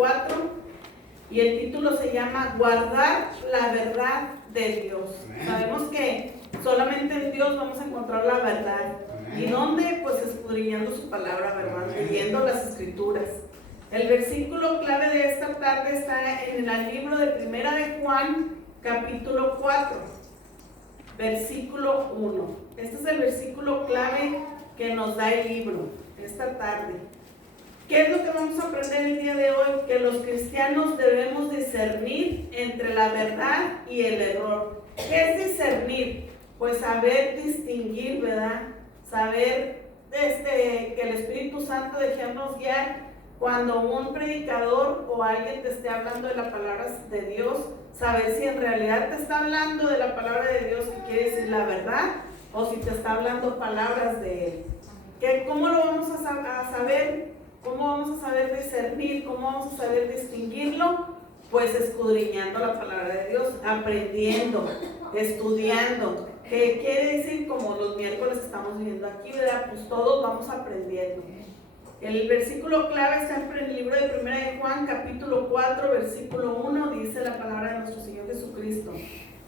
4 y el título se llama Guardar la verdad de Dios. Amén. Sabemos que solamente en Dios vamos a encontrar la verdad. Amén. ¿Y dónde? Pues escudriñando su palabra, ¿verdad? Amén. Leyendo las escrituras. El versículo clave de esta tarde está en el libro de Primera de Juan, capítulo 4, versículo 1. Este es el versículo clave que nos da el libro esta tarde. ¿Qué es lo que vamos a aprender el día de hoy? Que los cristianos debemos discernir entre la verdad y el error. ¿Qué es discernir? Pues saber distinguir, ¿verdad? Saber que el Espíritu Santo dejemos guiar cuando un predicador o alguien te esté hablando de la palabra de Dios, saber si en realidad te está hablando de la palabra de Dios, que quiere decir la verdad, o si te está hablando palabras de Él. ¿Cómo lo vamos a saber? ¿Cómo vamos a saber discernir? ¿Cómo vamos a saber distinguirlo? Pues escudriñando la palabra de Dios, aprendiendo, estudiando. ¿Qué quiere decir? Como los miércoles estamos viendo aquí, ¿verdad? Pues todos vamos aprendiendo. El versículo clave está en el libro de Primera de Juan, capítulo 4, versículo 1, dice la palabra de nuestro Señor Jesucristo.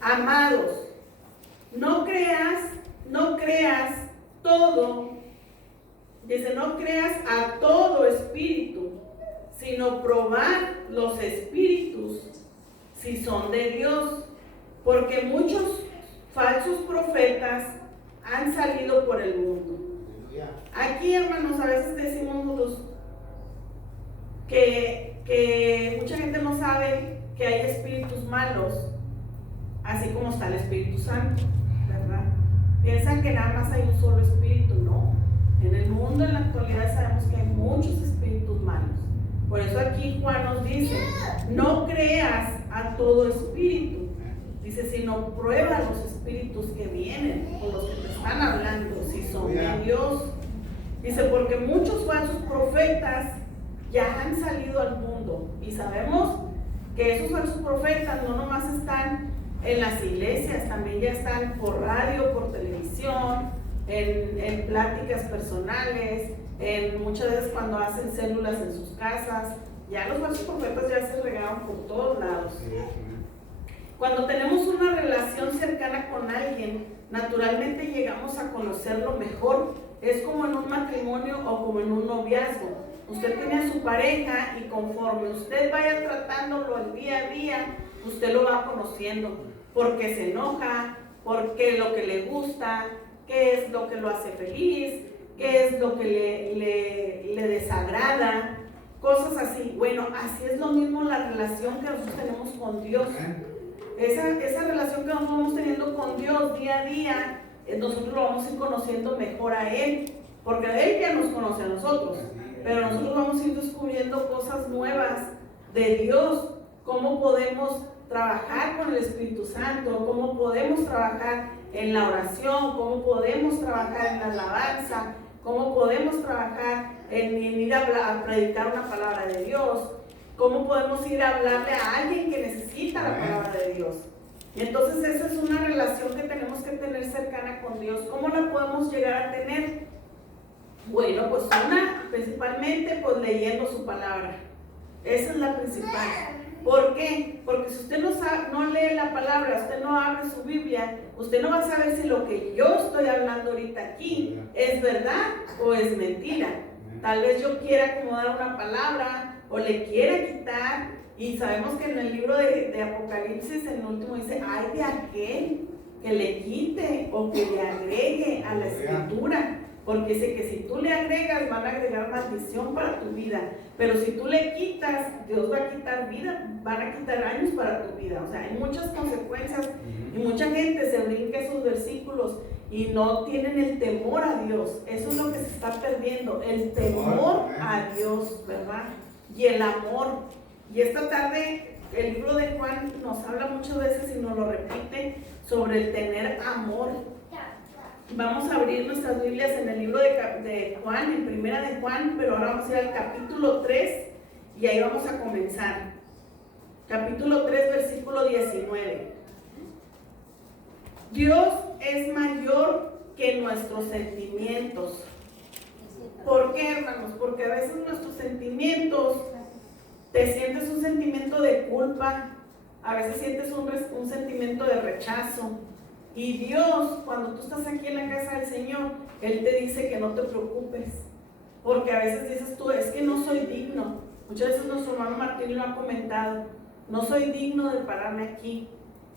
Amados, no creas todo, dice, no creas a todo espíritu, sino probar los espíritus si son de Dios, porque muchos falsos profetas han salido por el mundo. Aquí, hermanos, a veces decimos nosotros que mucha gente no sabe que hay espíritus malos, así como está el Espíritu Santo, ¿verdad? Piensan que nada más hay un solo espíritu. No. En el mundo en la actualidad sabemos que hay muchos espíritus malos. Por eso aquí Juan nos dice, no creas a todo espíritu. Dice, sino prueba los espíritus que vienen, o los que te están hablando, si son de Dios. Dice, porque muchos falsos profetas ya han salido al mundo. Y sabemos que esos falsos profetas no nomás están en las iglesias, también ya están por radio, por televisión, en pláticas personales, muchas veces cuando hacen células en sus casas. Ya los falsos profetas ya se regaron por todos lados. Cuando tenemos una relación cercana con alguien, naturalmente llegamos a conocerlo mejor. Es como en un matrimonio o como en un noviazgo. Usted tiene a su pareja y conforme usted vaya tratándolo el día a día, usted lo va conociendo. ¿Por qué se enoja? ¿Por qué lo que le gusta? ¿Qué es lo que lo hace feliz? ¿Qué es lo que le desagrada? Cosas así. Bueno, así es lo mismo la relación que nosotros tenemos con Dios. Esa relación que nosotros vamos teniendo con Dios día a día, nosotros lo vamos a ir conociendo mejor a Él, porque Él ya nos conoce a nosotros, pero nosotros vamos a ir descubriendo cosas nuevas de Dios, cómo podemos trabajar con el Espíritu Santo, cómo podemos trabajar en la oración, cómo podemos trabajar en la alabanza, cómo podemos trabajar en ir a predicar una palabra de Dios, cómo podemos ir a hablarle a alguien que necesita la palabra de Dios. Y entonces esa es una relación que tenemos que tener cercana con Dios. ¿Cómo la podemos llegar a tener? Bueno, pues principalmente pues leyendo su palabra. Esa es la principal. ¿Por qué? Porque si usted no lee la palabra, usted no abre su Biblia, usted no va a saber si lo que yo estoy hablando ahorita aquí es verdad o es mentira. Tal vez yo quiera acomodar una palabra o le quiera quitar. Y sabemos que en el libro de Apocalipsis, en el último dice, ay de aquel que le quite o que le agregue a la escritura. Porque dice que si tú le agregas, van a agregar maldición para tu vida. Pero si tú le quitas, Dios va a quitar vida, van a quitar años para tu vida. O sea, hay muchas consecuencias y mucha gente se brinca esos versículos y no tienen el temor a Dios. Eso es lo que se está perdiendo, el temor a Dios, ¿verdad? Y el amor. Y esta tarde el libro de Juan nos habla muchas veces y nos lo repite sobre el tener amor. Vamos a abrir nuestras Biblias en el libro de Juan, en Primera de Juan, pero ahora vamos a ir al capítulo 3 y ahí vamos a comenzar. Capítulo 3, versículo 19. Dios es mayor que nuestros sentimientos. ¿Por qué, hermanos? Porque a veces nuestros sentimientos te sientes un sentimiento de culpa, a veces sientes un sentimiento de rechazo. Y Dios, cuando tú estás aquí en la casa del Señor, Él te dice que no te preocupes, porque a veces dices tú, es que no soy digno. Muchas veces nuestro hermano Martín lo ha comentado, no soy digno de pararme aquí,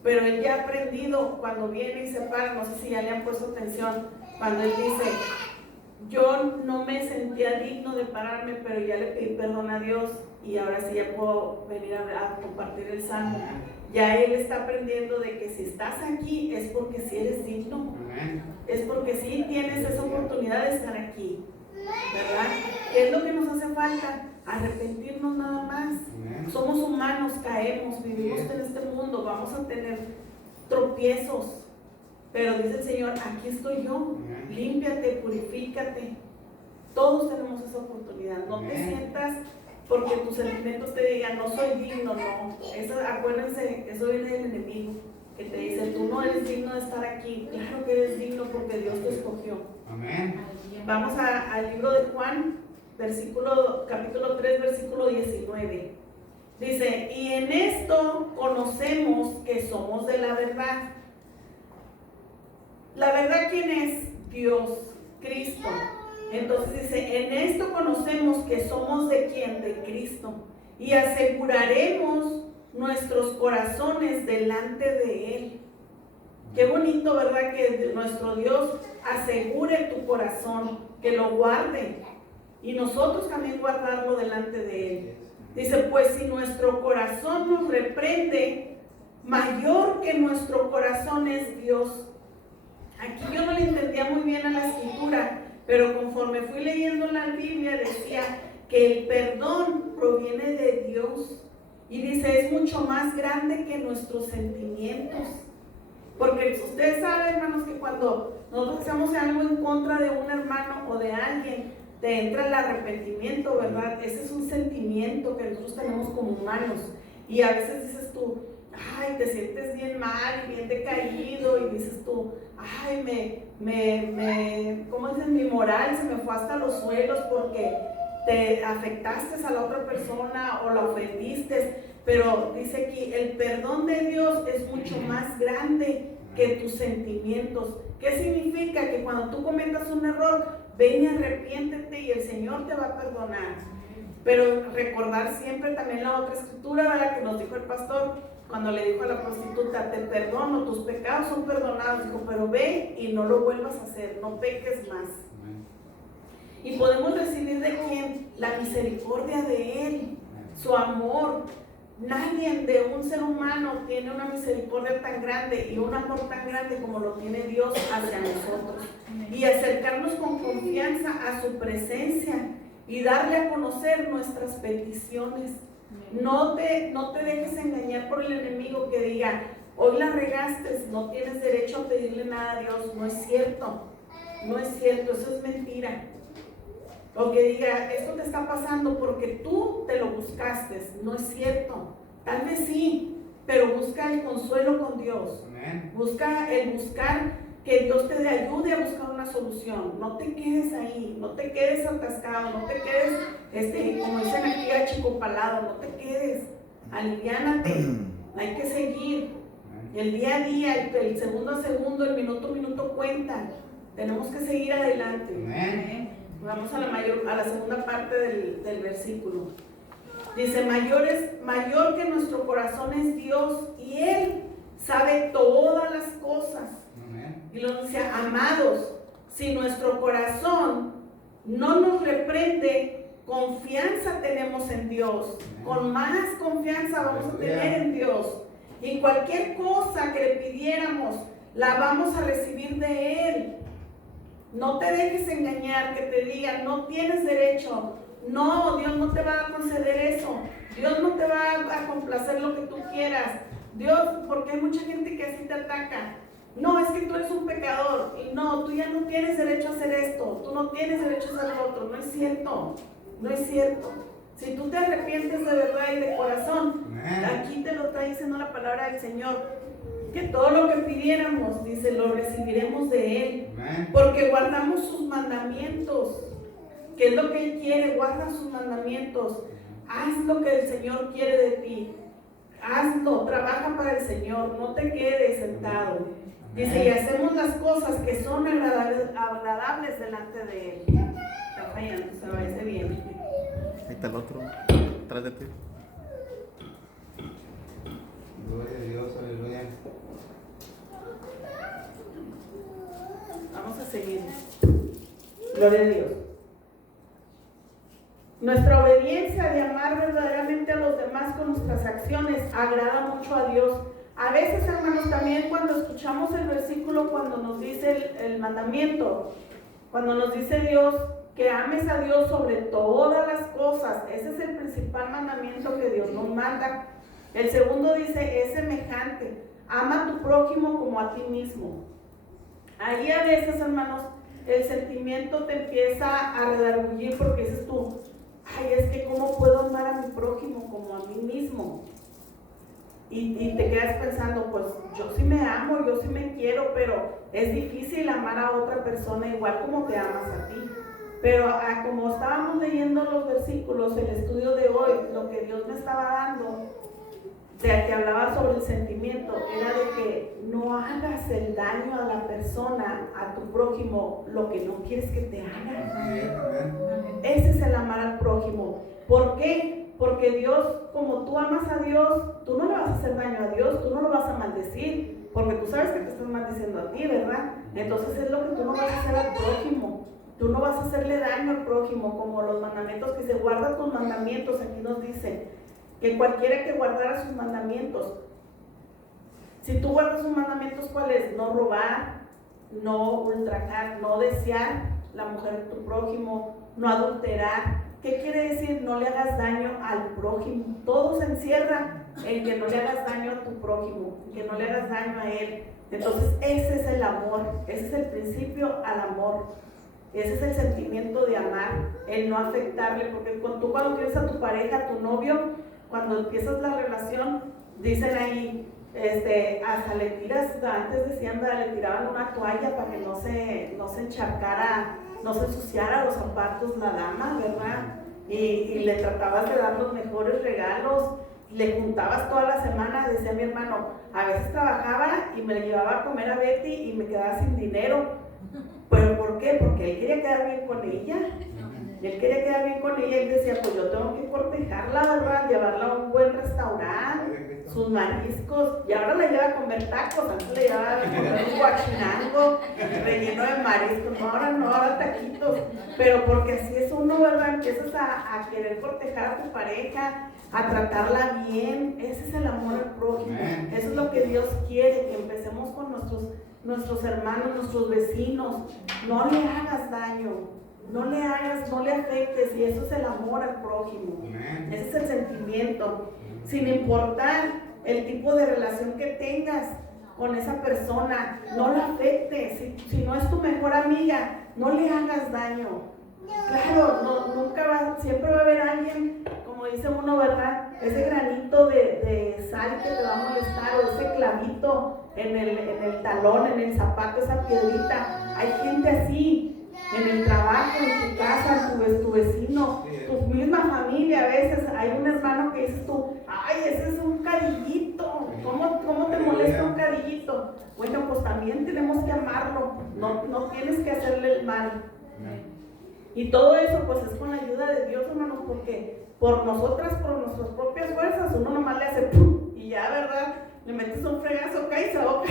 pero él ya ha aprendido cuando viene y se para, no sé si ya le han puesto atención, cuando él dice, yo no me sentía digno de pararme, pero ya le pedí perdón a Dios y ahora sí ya puedo venir a compartir el salmo. Ya él está aprendiendo de que si estás aquí es porque sí eres digno, es porque sí tienes esa oportunidad de estar aquí, ¿verdad? ¿Qué es lo que nos hace falta? Arrepentirnos nada más. Somos humanos, caemos, vivimos en este mundo, vamos a tener tropiezos, pero dice el Señor, aquí estoy yo, límpiate, purifícate. Todos tenemos esa oportunidad. No te sientas porque tus sentimientos te digan, no soy digno, no. Eso, acuérdense, eso viene del enemigo, que te dice, tú no eres digno de estar aquí. Claro que eres digno porque Dios te escogió. Amén. Vamos al libro de Juan, capítulo 3, versículo 19. Dice, y en esto conocemos que somos de la verdad. ¿La verdad quién es? Dios, Cristo. Entonces dice, en esto conocemos que somos de quién, de Cristo, y aseguraremos nuestros corazones delante de Él. Qué bonito, ¿verdad? Que nuestro Dios asegure tu corazón, que lo guarde, y nosotros también guardarlo delante de Él. Dice, pues si nuestro corazón nos reprende, mayor que nuestro corazón es Dios. Aquí yo no le entendía muy bien a la escritura, pero conforme fui leyendo la Biblia decía que el perdón proviene de Dios. Y dice, es mucho más grande que nuestros sentimientos. Porque ustedes saben, hermanos, que cuando nosotros hacemos algo en contra de un hermano o de alguien, te entra el arrepentimiento, ¿verdad? Ese es un sentimiento que nosotros tenemos como humanos. Y a veces dices tú, ay, te sientes bien mal y bien decaído, y dices tú, ay, ¿cómo dicen? Mi moral se me fue hasta los suelos porque te afectaste a la otra persona o la ofendiste. Pero dice aquí, el perdón de Dios es mucho más grande que tus sentimientos. ¿Qué significa? Que cuando tú cometas un error, ven y arrepiéntete y el Señor te va a perdonar. Pero recordar siempre también la otra escritura, ¿verdad? Que nos dijo el pastor cuando le dijo a la prostituta, te perdono, tus pecados son perdonados. Dijo, pero ve y no lo vuelvas a hacer, no peques más. Y podemos recibir de quién? La misericordia de Él, su amor. Nadie de un ser humano tiene una misericordia tan grande y un amor tan grande como lo tiene Dios hacia nosotros. Y acercarnos con confianza a su presencia y darle a conocer nuestras peticiones. No te dejes engañar por el enemigo que diga, hoy la regaste, no tienes derecho a pedirle nada a Dios. No es cierto, no es cierto, eso es mentira. O que diga, esto te está pasando porque tú te lo buscaste. No es cierto. Tal vez sí, pero busca el consuelo con Dios. Busca que Dios te ayude a buscar una solución. No te quedes ahí, no te quedes atascado, no te quedes, como dicen aquí, achicopalado, no te quedes. Aliviánate. Hay que seguir. El día a día, el segundo a segundo, el minuto a minuto cuenta. Tenemos que seguir adelante. Vamos a la segunda parte del versículo. Dice, mayor que nuestro corazón es Dios y Él sabe todas las cosas. Y luego dice, amados, si nuestro corazón no nos reprende, confianza tenemos en Dios. Con más confianza vamos a tener en Dios. Y cualquier cosa que le pidiéramos, la vamos a recibir de Él. No te dejes engañar, que te digan, no tienes derecho. No, Dios no te va a conceder eso. Dios no te va a complacer lo que tú quieras. Dios, porque hay mucha gente que así te ataca. No, es que tú eres un pecador. Y no, tú ya no tienes derecho a hacer esto. Tú no tienes derecho a hacer lo otro. No es cierto. No es cierto. Si tú te arrepientes de verdad y de corazón, aquí te lo está diciendo la palabra del Señor. Que todo lo que pidiéramos, dice, lo recibiremos de Él. Porque guardamos sus mandamientos. ¿Qué es lo que Él quiere? Guarda sus mandamientos. haz lo que el Señor quiere de ti. Hazlo, trabaja para el Señor, no te quedes sentado. Dice, y hacemos las cosas que son agradables delante de Él. Está fallando, se va a hacer bien. Ahí está el otro, atrás de ti. Gloria a Dios, aleluya. Vamos a seguir. Gloria a Dios. Nuestra obediencia de amar verdaderamente a los demás con nuestras acciones agrada mucho a Dios. A veces, hermanos, también cuando escuchamos el versículo, cuando nos dice el mandamiento, cuando nos dice Dios que ames a Dios sobre todas las cosas, ese es el principal mandamiento que Dios nos manda. El segundo dice, es semejante, ama a tu prójimo como a ti mismo. Ahí a veces, hermanos, el sentimiento te empieza a redargullir porque dices tú, ay, es que ¿cómo puedo amar a mi prójimo como a mí mismo? Y te quedas pensando, pues yo sí me amo, yo sí me quiero, pero es difícil amar a otra persona igual como te amas a ti. Pero como estábamos leyendo los versículos, el estudio de hoy, lo que Dios me estaba dando, que hablaba sobre el sentimiento, era de que no hagas el daño a la persona, a tu prójimo, lo que no quieres que te hagan. Ese es el amar al prójimo. ¿Por qué? Porque Dios, como tú amas a Dios, tú no le vas a hacer daño a Dios, tú no lo vas a maldecir, porque tú sabes que te estás maldiciendo a ti, ¿verdad? Entonces es lo que tú no vas a hacer al prójimo. Tú no vas a hacerle daño al prójimo, como los mandamientos que se guardan tus mandamientos. Aquí nos dice que cualquiera que guardara sus mandamientos, si tú guardas sus mandamientos, ¿cuáles? No robar, no ultrajar, no desear la mujer de tu prójimo, no adulterar. ¿Qué quiere decir? No le hagas daño al prójimo. Todo se encierra en que no le hagas daño a tu prójimo, que no le hagas daño a él. Entonces ese es el amor, ese es el principio al amor. Ese es el sentimiento de amar, el no afectarle, porque tú cuando tienes a tu pareja, a tu novio, cuando empiezas la relación, dicen ahí, hasta le tiras, antes decían, le tiraban una toalla para que no se encharcara, no se ensuciara los zapatos la dama, ¿verdad? Y le tratabas de dar los mejores regalos, le juntabas toda la semana, decía mi hermano, a veces trabajaba y me llevaba a comer a Betty y me quedaba sin dinero. ¿Pero por qué? Porque él quería quedar bien con ella. Él quería quedar bien con ella. Él decía, pues yo tengo que cortejarla, ¿verdad? Llevarla a un buen restaurante, sus mariscos. Y ahora la lleva a comer tacos. Antes le llevaba a comer un guachinango relleno de mariscos. No, ahora taquitos. Pero porque así es uno, ¿verdad? Empiezas a querer cortejar a tu pareja, a tratarla bien. Ese es el amor al prójimo. Eso es lo que Dios quiere, que empecemos con nuestros hermanos, nuestros vecinos. No le hagas daño, no le afectes, y eso es el amor al prójimo. Ese es el sentimiento, sin importar el tipo de relación que tengas con esa persona, no la afectes. Si no es tu mejor amiga, no le hagas daño. Claro, siempre va a haber alguien, como dice uno, ¿verdad? Ese granito de sal que te va a molestar, o ese clavito en el talón, en el zapato, esa piedrita. Hay gente así, en el trabajo, en tu casa, tu vecino, tu misma familia. A veces hay un hermano que dices tú, ay, ese es un carillito. ¿Cómo te molesta un carillito? Bueno, pues también tenemos que amarlo, no tienes que hacerle el mal. Y todo eso pues es con la ayuda de Dios, hermanos, porque por nuestras propias fuerzas, uno nomás le hace ¡pum! Y ya, ¿verdad? Le metes un fregazo, cae y se ahoga,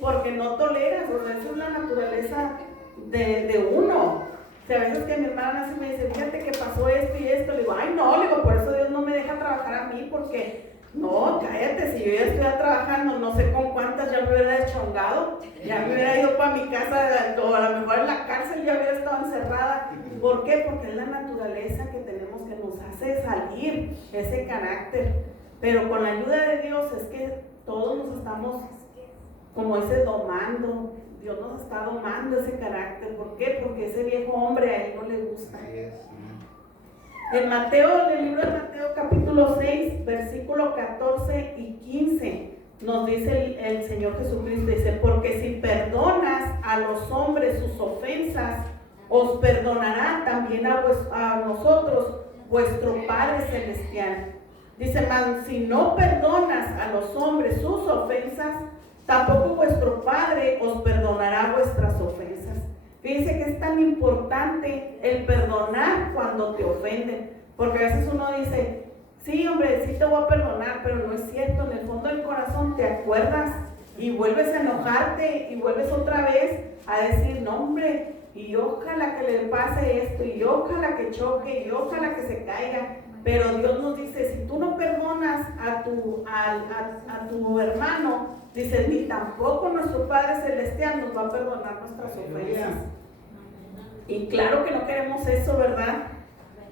porque no toleras, o sea, esa es la naturaleza de uno. O sea, a veces que mi hermana así me dice, fíjate que pasó esto y esto, le digo, ay no, por eso Dios no me deja trabajar a mí, porque no, cállate, si yo ya estuviera trabajando, no sé con cuántas ya me hubiera deschongado, ya me hubiera ido para mi casa, o a lo mejor en la cárcel ya hubiera estado encerrada. ¿Por qué? Porque es la naturaleza que tenemos, que nos hace salir ese carácter. Pero con la ayuda de Dios es que todos nos estamos, como ese domando. Dios nos está domando ese carácter. ¿Por qué? Porque ese viejo hombre a él no le gusta. En el libro de Mateo capítulo 6, versículo 14 y 15, nos dice el Señor Jesucristo, dice, porque si perdonas a los hombres sus ofensas, os perdonará también a vosotros vuestro Padre Celestial. Dice, mas si no perdonas a los hombres sus ofensas, tampoco vuestro Padre os perdonará vuestras ofensas. Fíjense que es tan importante el perdonar cuando te ofenden, porque a veces uno dice, sí, hombre, sí te voy a perdonar, pero no es cierto. En el fondo del corazón te acuerdas y vuelves a enojarte y vuelves otra vez a decir, no, hombre, y ojalá que le pase esto, y ojalá que choque, y ojalá que se caiga. Pero Dios nos dice, si tú no perdonas a tu hermano, dice, ni tampoco nuestro Padre Celestial nos va a perdonar nuestras ofensas. Y claro que no queremos eso, ¿verdad?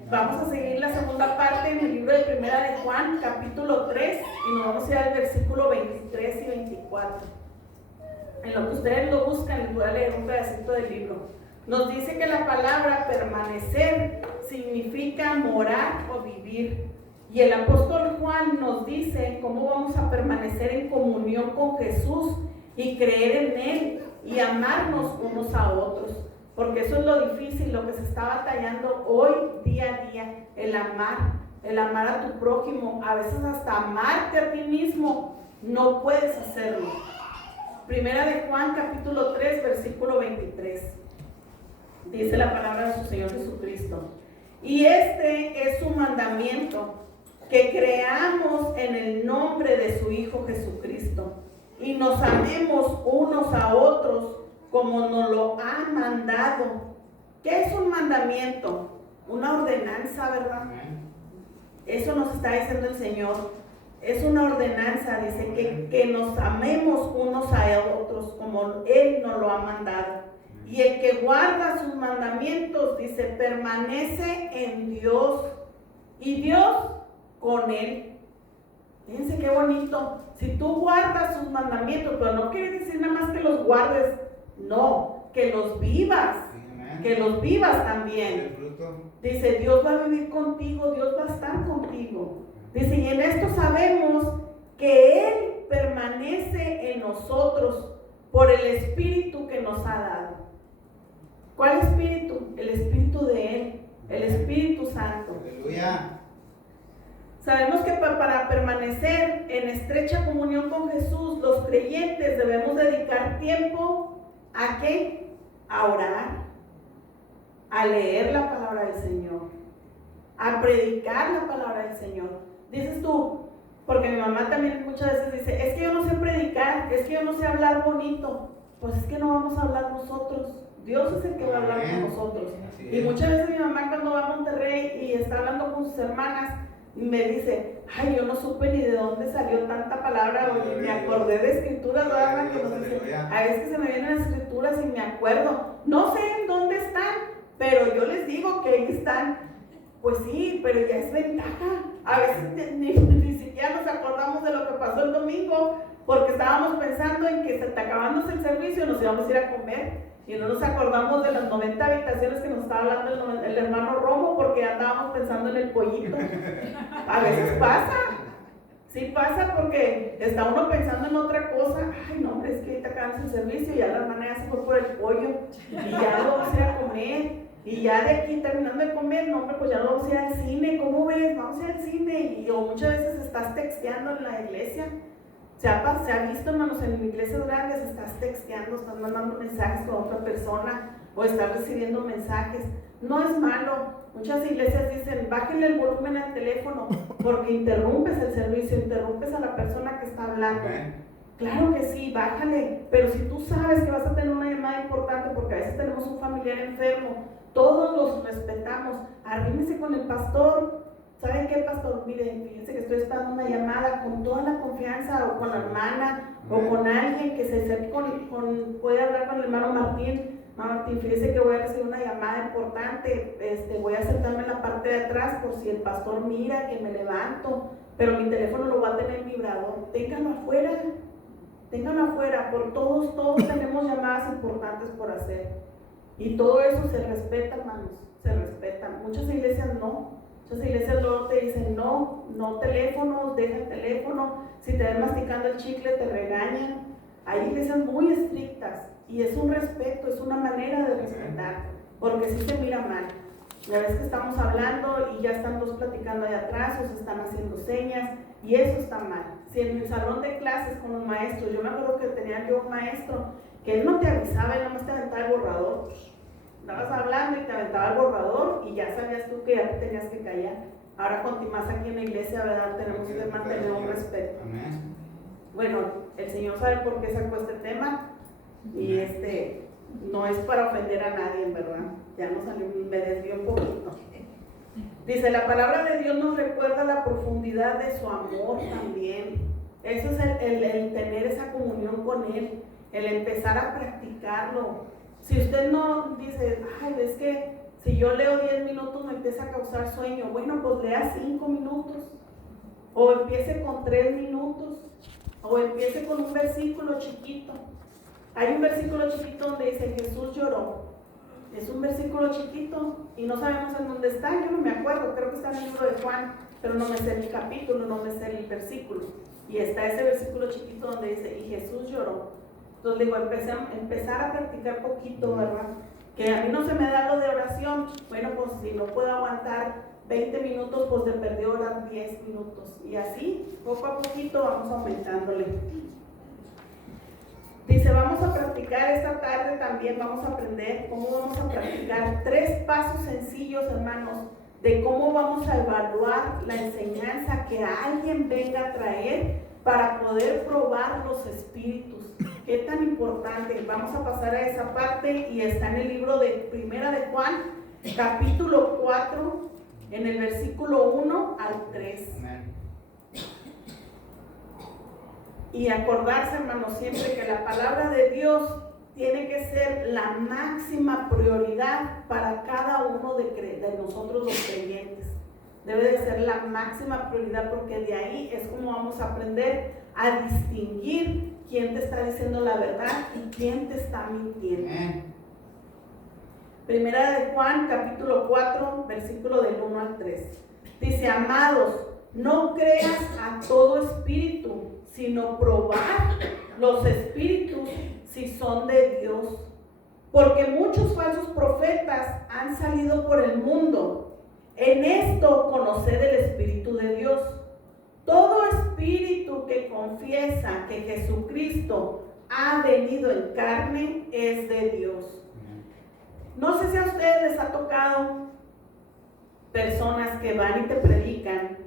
Vamos a seguir la segunda parte en el libro de Primera de Juan, capítulo 3, y nos vamos a ir al versículo 23 y 24. En lo que ustedes lo buscan, les voy a leer un pedacito del libro. Nos dice que la palabra permanecer significa morar o vivir. Y el apóstol Juan nos dice cómo vamos a permanecer en comunión con Jesús y creer en Él y amarnos unos a otros. Porque eso es lo difícil, lo que se está batallando hoy día a día, el amar a tu prójimo, a veces hasta amarte a ti mismo, no puedes hacerlo. Primera de Juan, capítulo 3, versículo 23. Dice la palabra de su Señor Jesucristo. Y este es su mandamiento, que creamos en el nombre de su Hijo Jesucristo y nos amemos unos a otros como nos lo ha mandado. ¿Qué es un mandamiento? Una ordenanza, ¿verdad? Eso nos está diciendo el Señor. Es una ordenanza, dice que nos amemos unos a otros como Él nos lo ha mandado. Y el que guarda sus mandamientos, dice, permanece en Dios y Dios con él. Fíjense qué bonito. Si tú guardas sus mandamientos, pero no quiere decir nada más que los guardes, no, que los vivas, que los vivas también. Dice, Dios va a vivir contigo, Dios va a estar contigo. Dice, y en esto sabemos que Él permanece en nosotros por el Espíritu que nos ha dado. ¿Cuál espíritu? El Espíritu de Él, el Espíritu Santo. Aleluya. Sabemos que para permanecer en estrecha comunión con Jesús, los creyentes debemos dedicar tiempo ¿a qué? A orar, a leer la palabra del Señor, a predicar la palabra del Señor. Dices tú, porque mi mamá también muchas veces dice, es que yo no sé predicar, es que yo no sé hablar bonito. Pues es que no vamos a hablar nosotros. Dios es el que va a hablar con nosotros. Y muchas veces mi mamá cuando va a Monterrey y está hablando con sus hermanas, me dice, ay, yo no supe ni de dónde salió tanta palabra, o me acordé de escrituras, ¿verdad? Que nos dice, a veces se me vienen escrituras y me acuerdo. No sé en dónde están, pero yo les digo que ahí están. Pues sí, pero ya es ventaja. A veces ni siquiera nos acordamos de lo que pasó el domingo, porque estábamos pensando en que acabándose el servicio nos íbamos a ir a comer. Y no nos acordamos de las 90 habitaciones que nos estaba hablando el hermano Romo, porque andábamos pensando en el pollito. A veces pasa, sí pasa, porque está uno pensando en otra cosa. Ay, no, hombre, es que ahorita acabamos el servicio y ya la hermana ya se fue por el pollo y ya no vamos a ir a comer. Y ya de aquí terminando de comer, no, hombre, pues ya no vamos a ir al cine. ¿Cómo ves? Vamos a ir al cine. O muchas veces estás texteando en la iglesia. Se ha visto, hermanos, en iglesias grandes, estás texteando, estás mandando mensajes con otra persona o estás recibiendo mensajes. No es malo. Muchas iglesias dicen, bájenle el volumen al teléfono porque interrumpes el servicio, interrumpes a la persona que está hablando. Claro que sí, bájale, pero si tú sabes que vas a tener una llamada importante, porque a veces tenemos un familiar enfermo, todos los respetamos, arrímese con el pastor. ¿Saben qué, pastor? Miren, fíjense que estoy esperando una llamada con toda la confianza, o con la hermana, o con alguien que se acerque puede hablar con el hermano Martín. Martín, fíjese que voy a recibir una llamada importante, voy a sentarme en la parte de atrás por si el pastor mira que me levanto, pero mi teléfono lo va a tener vibrador. Ténganlo afuera, por todos tenemos llamadas importantes por hacer. Y todo eso se respeta, hermanos, se respeta. Muchas iglesias no. Muchas iglesias luego te dicen, no teléfonos, deja el teléfono, si te ven masticando el chicle te regañan. Hay iglesias muy estrictas y es un respeto, es una manera de respetar, porque sí se mira mal. A veces que estamos hablando y ya están dos platicando allá atrás o se están haciendo señas y eso está mal. Si en mi salón de clases con los maestros, yo me acuerdo que tenía yo un maestro que él no te avisaba, él nomás te aventaba el borrador. Estabas hablando y te aventaba el borrador y ya sabías tú que ya te tenías que callar. Ahora con más aquí en la iglesia, ¿verdad? Tenemos que mantener un respeto. Amén. Bueno, el Señor sabe por qué sacó este tema y no es para ofender a nadie, ¿verdad? Ya nos salió, me desvió un poquito. Dice, la palabra de Dios nos recuerda la profundidad de su amor también. Eso es el tener esa comunión con Él, el empezar a practicarlo. Si usted no dice, ay, es que si yo leo 10 minutos me empieza a causar sueño, bueno, pues lea 5 minutos, o empiece con 3 minutos, o empiece con un versículo chiquito. Hay un versículo chiquito donde dice Jesús lloró. Es un versículo chiquito y no sabemos en dónde está. Yo no me acuerdo, creo que está en el libro de Juan, pero no me sé el capítulo, no me sé el versículo. Y está ese versículo chiquito donde dice, y Jesús lloró. Entonces digo, empezar a practicar poquito, ¿verdad? Que a mí no se me da lo de oración. Bueno, pues si no puedo aguantar 20 minutos, pues de perdió orar 10 minutos. Y así, poco a poquito, vamos aumentándole. Dice, vamos a practicar esta tarde también, vamos a aprender cómo vamos a practicar 3 pasos sencillos, hermanos, de cómo vamos a evaluar la enseñanza que alguien venga a traer para poder probar los espíritus. Qué tan importante. Vamos a pasar a esa parte y está en el libro de Primera de Juan, capítulo 4, en el versículo 1 al 3. Amén. Y acordarse, hermanos, siempre que la palabra de Dios tiene que ser la máxima prioridad para cada uno de nosotros los creyentes. Debe de ser la máxima prioridad porque de ahí es como vamos a aprender a distinguir quién te está diciendo la verdad y quién te está mintiendo. Primera de Juan, capítulo 4, versículo del 1 al 3. Dice, amados, no creas a todo espíritu, sino probar los espíritus si son de Dios. Porque muchos falsos profetas han salido por el mundo. En esto conoced el Espíritu de Dios. Todo espíritu que confiesa que Jesucristo ha venido en carne es de Dios. No sé si a ustedes les ha tocado personas que van y te predican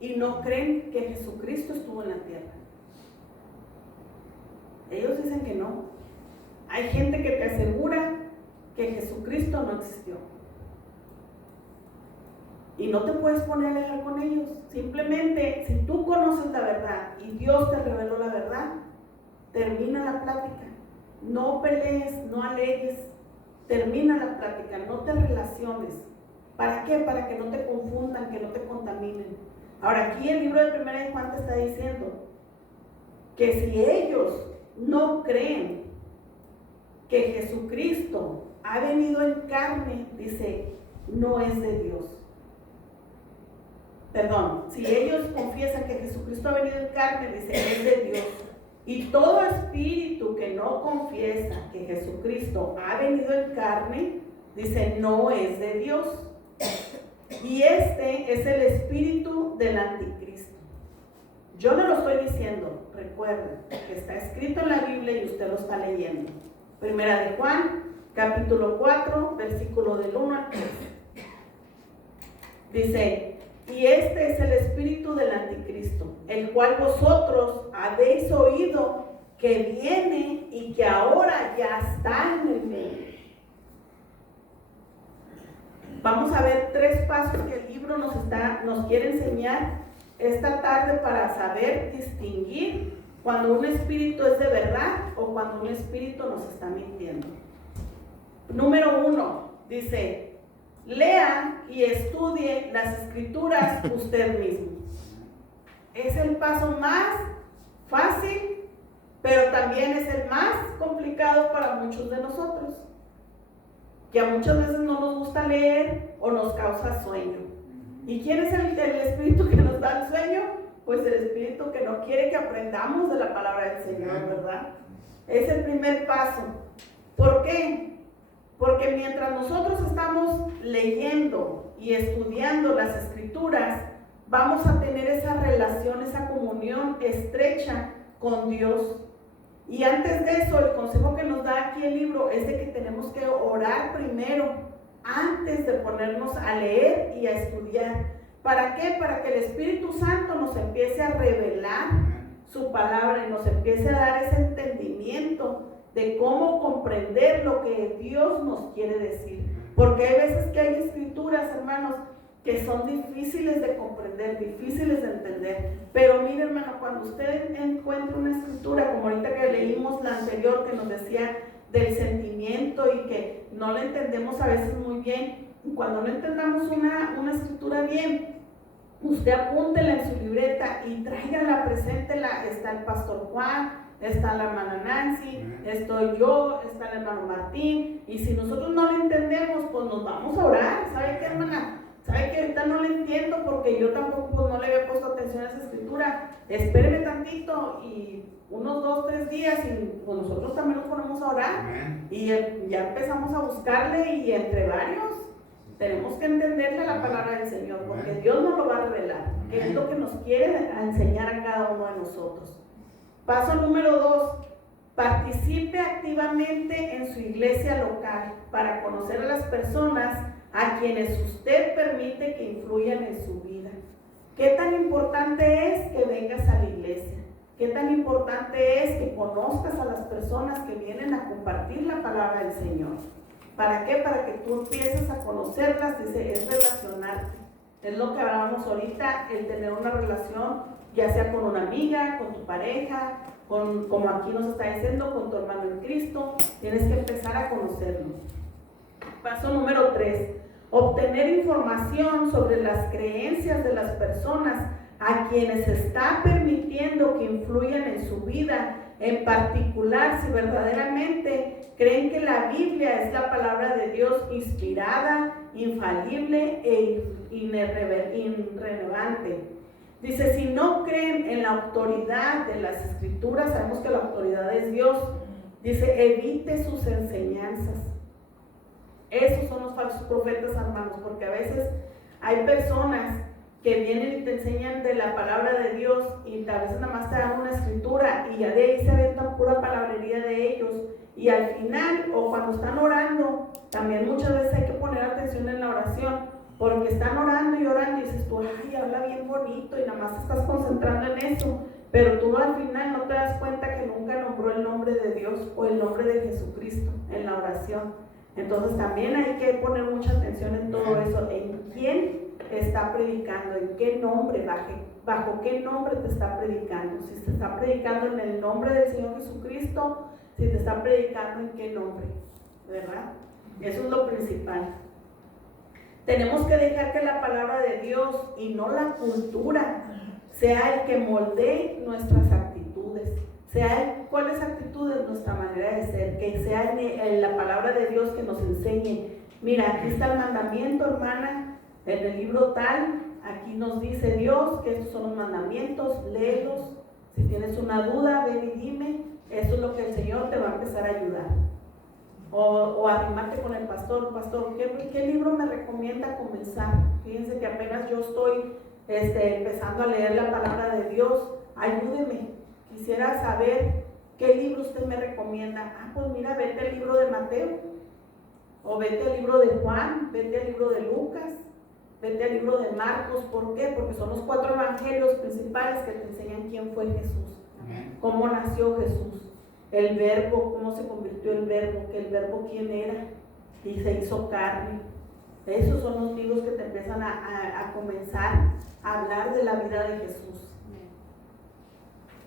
y no creen que Jesucristo estuvo en la tierra. Ellos dicen que no. Hay gente que te asegura que Jesucristo no existió. Y no te puedes poner a alegar con ellos. Simplemente, si tú conoces la verdad y Dios te reveló la verdad, termina la plática. No pelees, no alegues. Termina la plática, no te relaciones. ¿Para qué? Para que no te confundan, que no te contaminen. Ahora, aquí el libro de Primera de Juan te está diciendo que si ellos no creen que Jesucristo ha venido en carne, dice, no es de Dios. Perdón, si ellos confiesan que Jesucristo ha venido en carne, dice, es de Dios. Y todo espíritu que no confiesa que Jesucristo ha venido en carne, dice, no es de Dios. Y este es el espíritu del anticristo. Yo no lo estoy diciendo, recuerden que está escrito en la Biblia y usted lo está leyendo. Primera de Juan, capítulo 4, versículo del 1 al 3. Dice, y este es el espíritu del anticristo, el cual vosotros habéis oído que viene y que ahora ya está en el medio. Vamos a ver 3 pasos que el libro nos quiere enseñar esta tarde para saber distinguir cuando un espíritu es de verdad o cuando un espíritu nos está mintiendo. Número 1, dice, lea y estudie las escrituras usted mismo. Es el paso más fácil, pero también es el más complicado para muchos de nosotros, que a muchas veces no nos gusta leer o nos causa sueño. ¿Y quién es el espíritu que nos da el sueño? Pues el espíritu que no quiere que aprendamos de la palabra del Señor, ¿verdad? Es el primer paso. ¿Por qué? Porque mientras nosotros estamos leyendo y estudiando las escrituras, vamos a tener esa relación, esa comunión estrecha con Dios. Y antes de eso, el consejo que nos da aquí el libro es de que tenemos que orar primero, antes de ponernos a leer y a estudiar. ¿Para qué? Para que el Espíritu Santo nos empiece a revelar su palabra y nos empiece a dar ese entendimiento de cómo comprender lo que Dios nos quiere decir. Porque hay veces que hay escrituras, hermanos, que son difíciles de comprender, difíciles de entender. Pero mire, hermano, cuando usted encuentra una escritura, como ahorita que leímos la anterior, que nos decía del sentimiento y que no la entendemos a veces muy bien, cuando no entendamos una escritura bien, usted apúntela en su libreta y tráigala, preséntela. Está el pastor Juan, está la hermana Nancy, estoy yo, está el hermano Martín, y si nosotros no la entendemos, pues nos vamos a orar. ¿Sabe qué, hermana? ¿Sabe que ahorita no la entiendo porque yo tampoco pues, no le había puesto atención a esa escritura? Espéreme tantito y unos 2, 3 días y pues, nosotros también nos ponemos a orar. Y ya empezamos a buscarle y entre varios tenemos que entenderle la palabra del Señor, porque Dios nos lo va a revelar, que es lo que nos quiere enseñar a cada uno de nosotros. Paso número 2, participe activamente en su iglesia local para conocer a las personas a quienes usted permite que influyan en su vida. ¿Qué tan importante es que vengas a la iglesia? ¿Qué tan importante es que conozcas a las personas que vienen a compartir la palabra del Señor? ¿Para qué? Para que tú empieces a conocerlas, dice, es relacionarte. Es lo que hablábamos ahorita, el tener una relación, ya sea con una amiga, con tu pareja, como aquí nos está diciendo, con tu hermano en Cristo. Tienes que empezar a conocerlo. Paso número 3, obtener información sobre las creencias de las personas a quienes está permitiendo que influyan en su vida, en particular si verdaderamente creen que la Biblia es la palabra de Dios inspirada, infalible e irrelevante. Dice, si no creen en la autoridad de las escrituras, sabemos que la autoridad es Dios, dice, evite sus enseñanzas. Esos son los falsos profetas, hermanos, porque a veces hay personas que vienen y te enseñan de la palabra de Dios y a veces nada más te dan una escritura y ya de ahí se aventan pura palabrería de ellos, y al final o cuando están orando, también muchas veces hay que poner atención en la oración, porque están orando y dices tú, ay, habla bien bonito y nada más te estás concentrando en eso, pero tú al final no te das cuenta que nunca nombró el nombre de Dios o el nombre de Jesucristo en la oración. Entonces también hay que poner mucha atención en todo eso, en quién está predicando, en qué nombre, bajo qué nombre te está predicando. Si te está predicando en el nombre del Señor Jesucristo, si te está predicando en qué nombre, ¿verdad? Eso es lo principal. Tenemos que dejar que la palabra de Dios y no la cultura sea el que moldee nuestras actitudes. ¿Cuáles actitudes? Nuestra manera de ser, que sea en la palabra de Dios que nos enseñe. Mira, aquí está el mandamiento, hermana, en el libro tal, aquí nos dice Dios que estos son los mandamientos, léelos. Si tienes una duda, ven y dime, eso es lo que el Señor te va a empezar a ayudar. O arrimarte con el pastor, ¿qué libro me recomienda comenzar? Fíjense que apenas yo estoy empezando a leer la palabra de Dios, ayúdeme. Quisiera saber qué libro usted me recomienda. Pues mira, vete al libro de Mateo, o vete al libro de Juan, vete al libro de Lucas, vete al libro de Marcos. ¿Por qué? Porque son los 4 evangelios principales que te enseñan quién fue Jesús, cómo nació Jesús, el verbo, cómo se convirtió el verbo, que el verbo quién era, y se hizo carne. Esos son los libros que te empiezan a comenzar a hablar de la vida de Jesús.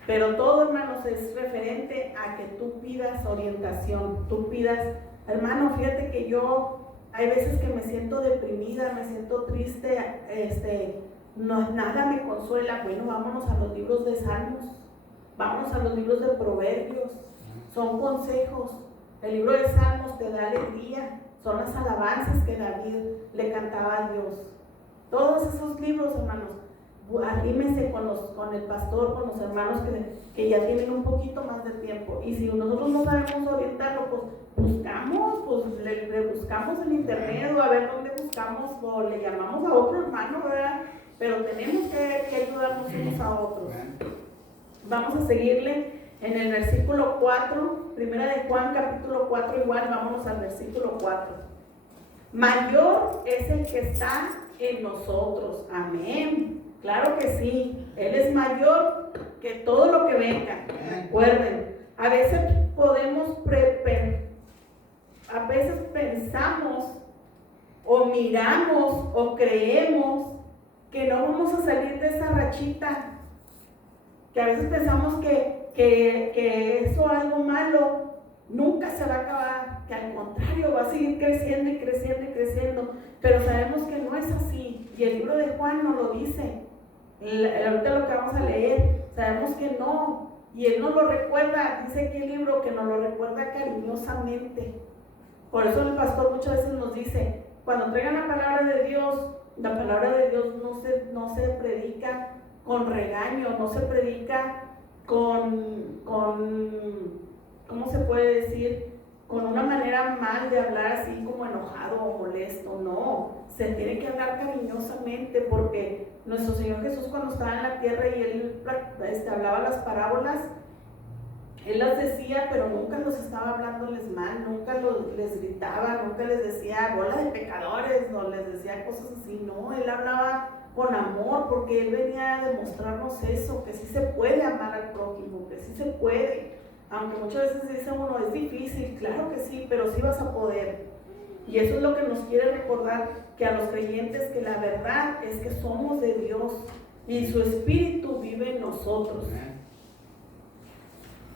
Pero todo, hermanos, es referente a que tú pidas orientación, tú pidas, hermano, fíjate que yo hay veces que me siento deprimida, me siento triste, nada me consuela. Bueno, vámonos a los libros de Salmos, vámonos a los libros de Proverbios, son consejos. El libro de Salmos te da alegría, son las alabanzas que David le cantaba a Dios. Todos esos libros, hermanos, Arrímense con el pastor, con los hermanos que ya tienen un poquito más de tiempo. Y si nosotros no sabemos orientarlo, pues buscamos, le buscamos en internet o a ver dónde buscamos o le llamamos a otro hermano, ¿verdad? Pero tenemos que ayudarnos unos a otros. Vamos a seguirle en el versículo 4, primera de Juan capítulo 4 igual, vámonos al versículo 4. Mayor es el que está en nosotros, amén. Claro que sí, Él es mayor que todo lo que venga. Recuerden, a veces pensamos o miramos o creemos que no vamos a salir de esa rachita, que a veces pensamos que eso algo malo nunca se va a acabar, que al contrario va a seguir creciendo y creciendo y creciendo, pero sabemos que no es así, y el libro de Juan nos lo dice. Ahorita lo que vamos a leer, sabemos que no, y Él nos lo recuerda, dice aquí el libro que nos lo recuerda cariñosamente. Por eso el pastor muchas veces nos dice, cuando traigan la palabra de Dios no se predica con regaño, no se predica con ¿cómo se puede decir? Con una manera mal de hablar así como enojado o molesto, no, se tiene que hablar cariñosamente, porque nuestro Señor Jesús cuando estaba en la tierra y Él hablaba las parábolas, Él las decía, pero nunca los estaba hablándoles mal, nunca les gritaba, nunca les decía bola de pecadores, no les decía cosas así, no, Él hablaba con amor, porque Él venía a demostrarnos eso, que sí se puede amar al prójimo, que sí se puede. Aunque muchas veces dice uno, es difícil, claro que sí, pero sí vas a poder. Y eso es lo que nos quiere recordar, que a los creyentes, que la verdad es que somos de Dios y su Espíritu vive en nosotros.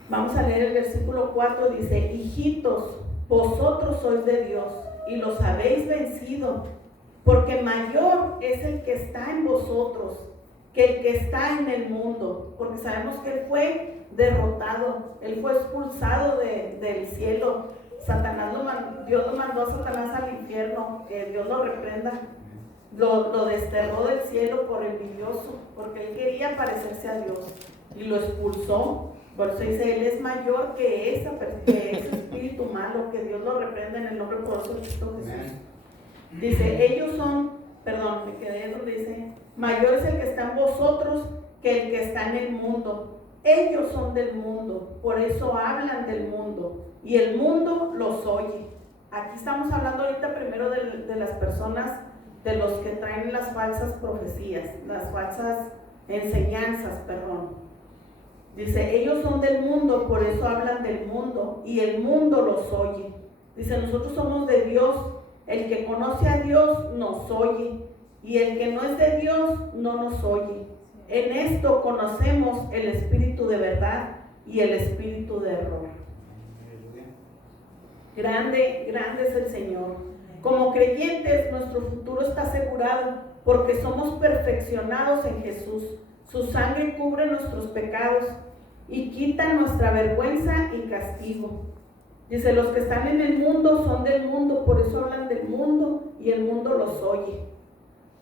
Vamos a leer el versículo 4, dice, hijitos, vosotros sois de Dios y los habéis vencido, porque mayor es el que está en vosotros que el que está en el mundo, porque sabemos que Él fue derrotado, Él fue expulsado del cielo. Dios lo mandó a Satanás al infierno, que Dios lo reprenda, lo desterró del cielo por envidioso, porque Él quería parecerse a Dios y lo expulsó. Por eso dice, Él es mayor que ese espíritu malo, que Dios lo reprenda en el nombre poderoso de Cristo Jesús. Dice, me quedé donde dice, mayor es el que está en vosotros que el que está en el mundo. Ellos son del mundo, por eso hablan del mundo, y el mundo los oye. Aquí estamos hablando ahorita primero de las personas, de los que traen las falsas profecías, las falsas enseñanzas, Dice, ellos son del mundo, por eso hablan del mundo, y el mundo los oye. Dice, nosotros somos de Dios, el que conoce a Dios nos oye, y el que no es de Dios no nos oye. En esto conocemos el espíritu de verdad y el espíritu de error. Grande, grande es el Señor. Como creyentes, nuestro futuro está asegurado porque somos perfeccionados en Jesús. Su sangre cubre nuestros pecados y quita nuestra vergüenza y castigo. Dice, los que están en el mundo son del mundo, por eso hablan del mundo y el mundo los oye.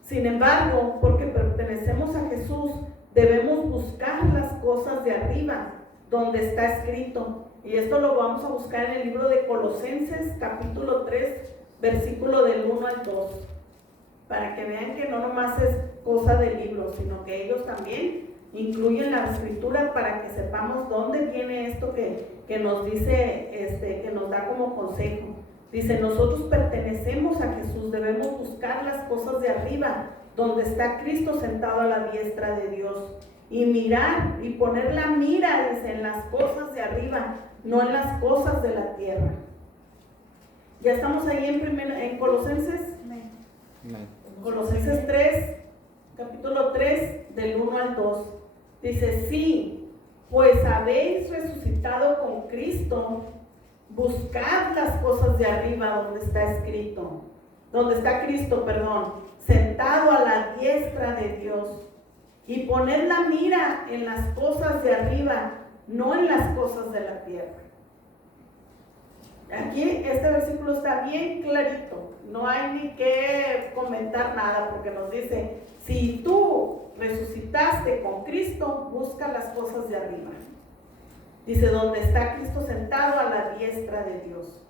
Sin embargo, porque pertenecemos a Jesús, debemos buscar las cosas de arriba, donde está escrito. Y esto lo vamos a buscar en el libro de Colosenses, capítulo 3, versículo del 1 al 2. Para que vean que no nomás es cosa del libro, sino que ellos también incluyen la escritura para que sepamos dónde viene esto que nos dice, que nos da como consejo. Dice, nosotros pertenecemos a Jesús, debemos buscar las cosas de arriba, donde está Cristo sentado a la diestra de Dios, y mirar y poner la mira, dice, en las cosas de arriba, no en las cosas de la tierra. Ya estamos ahí en Colosenses. Colosenses 3, capítulo 3, del 1 al 2. Dice, sí, pues habéis resucitado con Cristo, buscad las cosas de arriba donde está Cristo, sentado a la diestra de Dios, y poned la mira en las cosas de arriba, no en las cosas de la tierra. Aquí este versículo está bien clarito, no hay ni que comentar nada, porque nos dice, si tú resucitaste con Cristo, busca las cosas de arriba. Dice, donde está Cristo sentado a la diestra de Dios.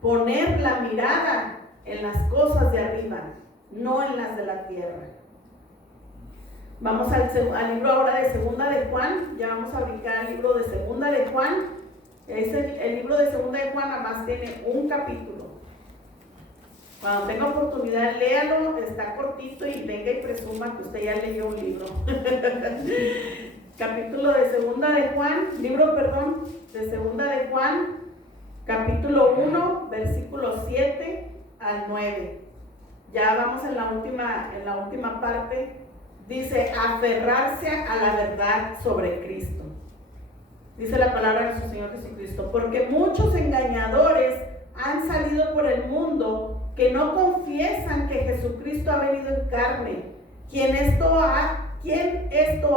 Poner la mirada en las cosas de arriba, no en las de la tierra. Vamos al libro ahora de Segunda de Juan. Ya vamos a brincar al libro de Segunda de Juan. El libro de Segunda de Juan nada más tiene un capítulo. Cuando tenga oportunidad, léalo, está cortito y venga y presuma que usted ya leyó un libro. Capítulo de Segunda de Juan, de Segunda de Juan, capítulo 1, versículos 7 al 9. Ya vamos en la última parte. Dice, aferrarse a la verdad sobre Cristo. Dice la palabra de nuestro Señor Jesucristo, porque muchos engañadores han salido por el mundo que no confiesan que Jesucristo ha venido en carne. Quien esto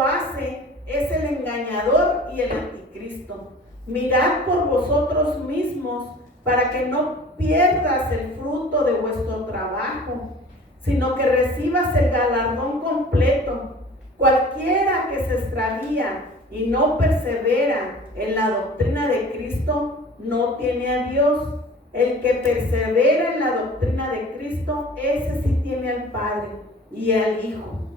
hace es el engañador y el anticristo. Mirad por vosotros mismos para que no pierdas el fruto de vuestro trabajo, sino que recibas el galardón completo. Cualquiera que se extravía y no persevera en la doctrina de Cristo no tiene a Dios. El que persevera en la doctrina de Cristo, ese sí tiene al Padre y al Hijo.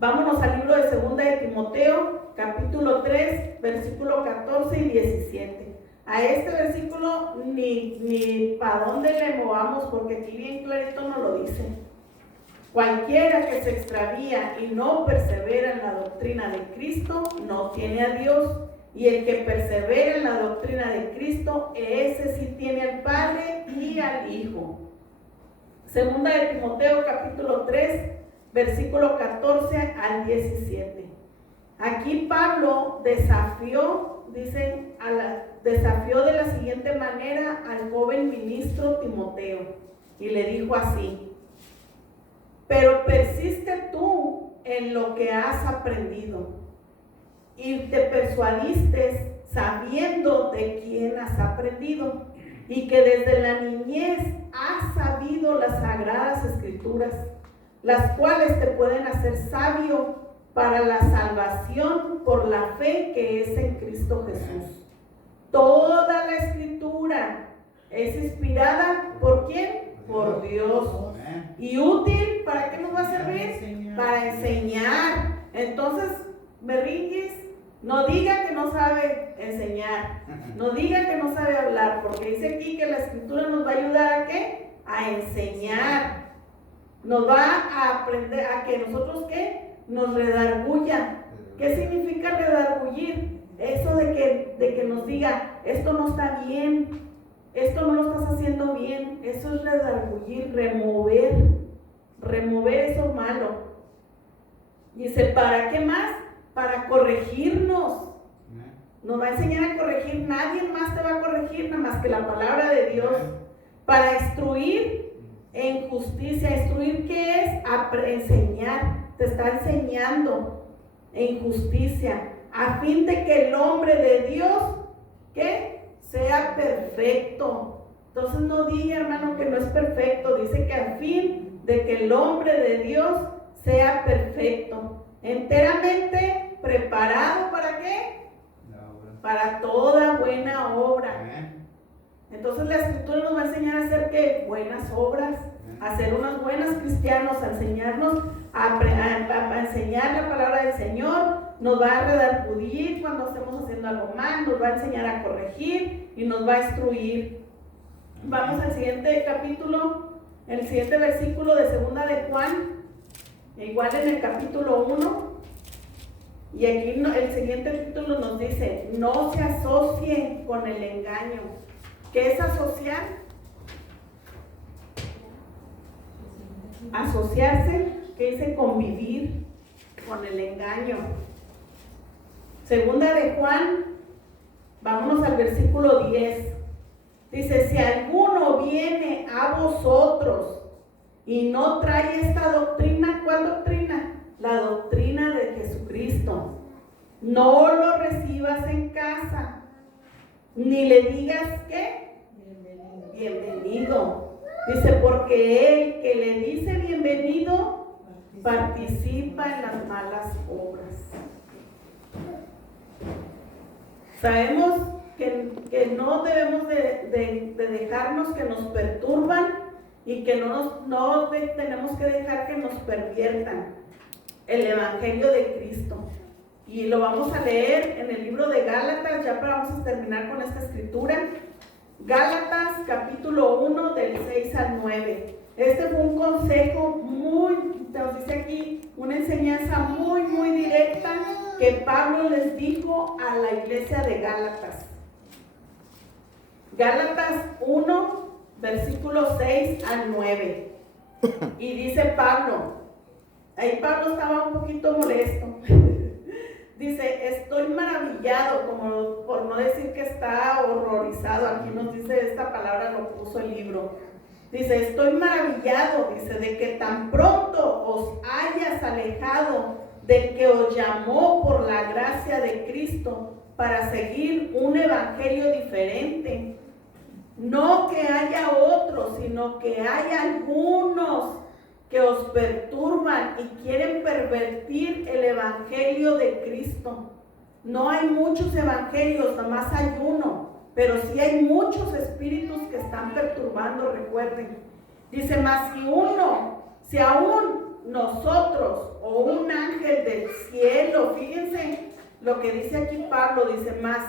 Vámonos al libro de Segunda de Timoteo, capítulo 3, versículo 14 y 17. A este versículo ni para dónde le movamos, porque aquí bien clarito nos lo dice. Cualquiera que se extravía y no persevera en la doctrina de Cristo, no tiene a Dios. Y el que persevera en la doctrina de Cristo, ese sí tiene al Padre y al Hijo. Segunda de Timoteo, capítulo 3, versículo 14 al 17. Aquí Pablo desafió de la siguiente manera al joven ministro Timoteo. Y le dijo así: pero persiste tú en lo que has aprendido y te persuadiste sabiendo de quién has aprendido y que desde la niñez has sabido las sagradas escrituras, las cuales te pueden hacer sabio para la salvación por la fe que es en Cristo Jesús. Toda la escritura es inspirada ¿por quién? Por Dios. Y útil, ¿para qué nos va a servir? Para enseñar. Entonces, berrinches, no diga que no sabe enseñar, no diga que no sabe hablar, porque dice aquí que la escritura nos va a ayudar ¿a qué? A enseñar. Nos va a aprender a que nosotros ¿qué? Nos redarguya. ¿Qué significa redargullir? Eso de que nos diga, esto no está bien, esto no lo estás haciendo bien. Eso es redargullir, remover eso malo. Dice, ¿para qué más? Para corregirnos. Nos va a enseñar a corregir. Nadie más te va a corregir, nada más que la palabra de Dios. Para instruir en justicia. ¿Instruir qué es? Enseñar. Te está enseñando en justicia, a fin de que el hombre de Dios, ¿qué? Sea perfecto. Entonces no diga, hermano, que no es perfecto. Dice que a fin de que el hombre de Dios sea perfecto, enteramente preparado ¿para qué? Para toda buena obra. Entonces la escritura nos va a enseñar a hacer ¿qué? Buenas obras, a ser unos buenos cristianos, a enseñarnos a enseñar la palabra del Señor. Nos va a redarguir cuando estemos haciendo algo mal, nos va a enseñar a corregir y nos va a instruir. Vamos al siguiente capítulo, el siguiente versículo de Segunda de Juan, igual en el capítulo 1. Y aquí el siguiente título nos dice: no se asocien con el engaño. ¿Qué es asociar? Asociarse, que dice convivir con el engaño. Segunda de Juan, vámonos al versículo 10. Dice: si alguno viene a vosotros y no trae esta doctrina, ¿cuál doctrina? La doctrina de Jesucristo. No lo recibas en casa, ni le digas ¿qué? Bienvenido. Dice, porque el que le dice bienvenido participa en las malas obras. Sabemos que no debemos de dejarnos que nos perturban y que no tenemos que dejar que nos perviertan el Evangelio de Cristo. Y lo vamos a leer en el libro de Gálatas, ya vamos a terminar con esta escritura. Gálatas capítulo 1 del 6 al 9. Este fue un consejo nos dice aquí, una enseñanza muy directa que Pablo les dijo a la iglesia de Gálatas. Gálatas 1, versículos 6 al 9. Y dice Pablo, ahí Pablo estaba un poquito molesto. Dice, estoy maravillado, como por no decir que está horrorizado, aquí nos dice esta palabra, lo puso el libro. Dice, estoy maravillado, dice, de que tan pronto os hayas alejado del que os llamó por la gracia de Cristo para seguir un evangelio diferente. No que haya otros, sino que hay algunos que os perturban y quieren pervertir el evangelio de Cristo. No hay muchos evangelios, nada más hay uno, pero sí hay muchos espíritus que están perturbando, recuerden. Dice, más si aún nosotros o un ángel del cielo, fíjense lo que dice aquí Pablo, dice, más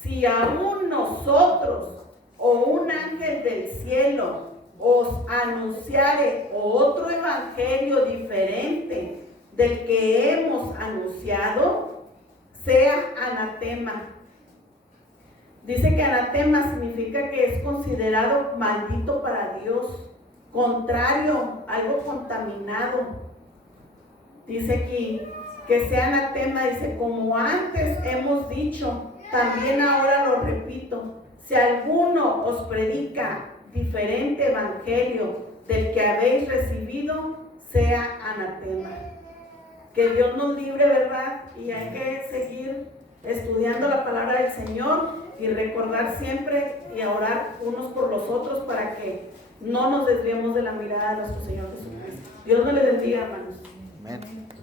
si aún nosotros o un ángel del cielo os anunciare otro evangelio diferente del que hemos anunciado, sea anatema. Dice que anatema significa que es considerado maldito para Dios, contrario, algo contaminado. Dice aquí que sea anatema, dice, como antes hemos dicho, también ahora lo repito, si alguno os predica diferente evangelio del que habéis recibido, sea anatema. Que Dios nos libre, ¿verdad? Y hay que seguir estudiando la palabra del Señor y recordar siempre y a orar unos por los otros para que no nos desviemos de la mirada de nuestro Señor Jesucristo. Dios me les bendiga, hermanos. Amén.